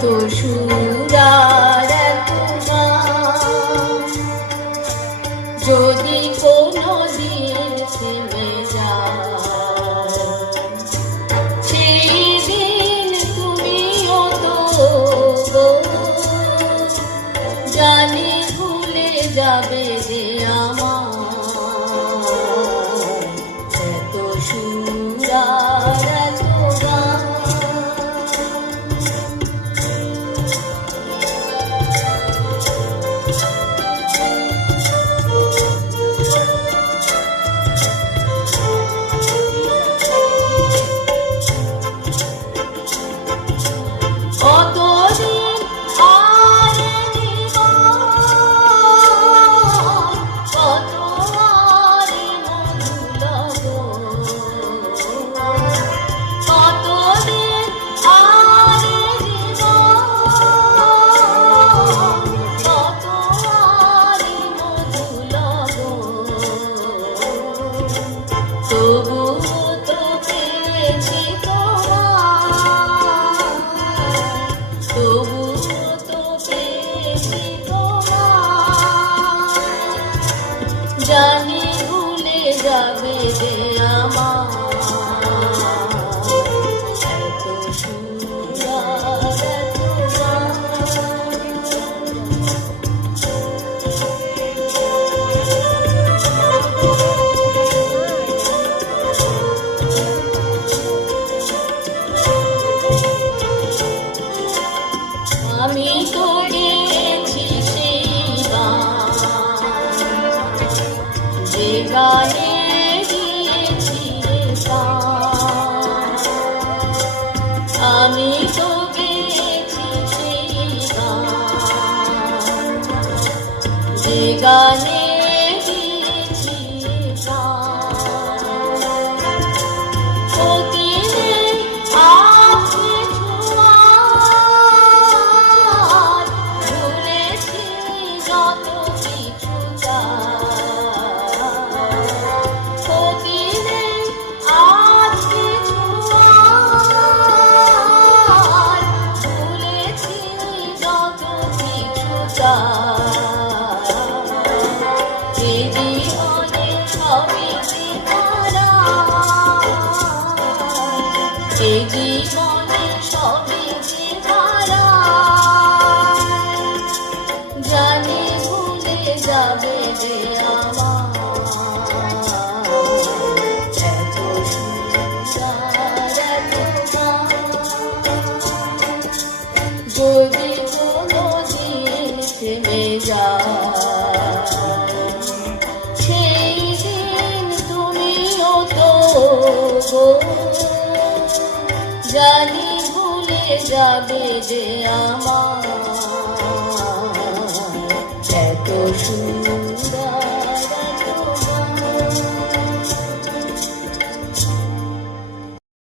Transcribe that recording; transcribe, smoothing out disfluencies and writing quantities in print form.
এত সুরার এত গান যদি কোনো দিন থেমে যায়, সেই দিন তুমিও তো জানি ভুলে যাবে যে আমার এত সুরার এত গান। জানি ভুলে যাবে যে আমার এত সুরার এত গান। আমি তো গেছি সেই গান যে গানে দিয়েছি প্রাণ। আমি তো গেছি সেই গান যে গানে দিয়েছি প্রাণ। প্রতিদিন আছে ছোঁয়ার, ভুলেছি যত কিছু এই জীবনে সবই যে হারায়, জানি ভুলে যাবে যে আমার এত সুন্দর এত গান। যদি কোনো দিন থেমে যায়, সেই দিন তুমিও তো জানি ভুলে যাবে যে আমার এত সুন্দর।